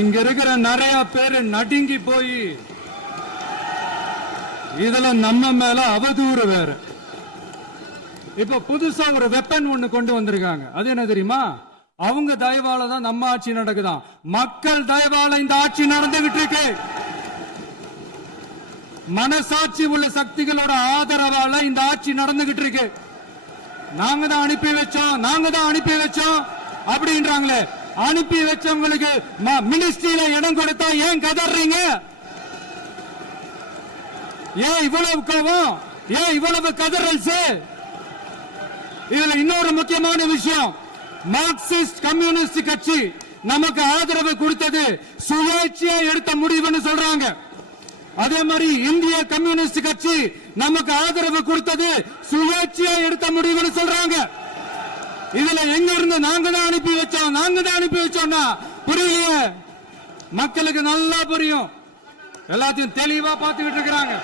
இங்க இருக்கிற நிறைய பேரு நடுங்கி போய் இதுல நம்ம மேல அவதூறு வேற. இப்ப புதுசா ஒரு வெப்பன் ஒண்ணு கொண்டு வந்திருக்காங்க. அது என்ன தெரியுமா? அவங்க தயவால தான் நம்ம ஆட்சி நடக்குதான். மக்கள் தயவால இந்த ஆட்சி நடந்துகிட்டு இருக்கு. மனசாட்சி உள்ள சக்திகளோட ஆதரவால இந்த ஆட்சி நடந்துகிட்டு இருக்கு. நாங்க தான் அனுப்பி வச்சோம் அப்படின்றாங்களே. அனுப்பி வச்சவங்களுக்கு மினிஸ்ட்ரியில இடம் கொடுத்தா ஏன் கதறீங்க? ஏன் இவ்வளவு கோபம்? ஏன் இவ்வளவு கதறல்? இதுல இன்னொரு முக்கியமான விஷயம், மார்க்சிஸ்ட் கம்யூனிஸ்ட் கட்சி நமக்கு ஆதரவு கொடுத்தது சுயேட்சையா எடுத்த முடிவுன்னு சொல்றாங்க. அதே மாதிரி இந்திய கம்யூனிஸ்ட் கட்சி நமக்கு ஆதரவு கொடுத்தது சுயேட்சையா எடுத்த முடிவுன்னு சொல்றாங்க. இதுல எங்க இருந்து நாங்க தான் அனுப்பி வச்சோம்னா புரியலையே. மக்களுக்கு நல்லா புரியும், எல்லாத்தையும் தெளிவா பார்த்துக்கிட்டு இருக்கிறாங்க.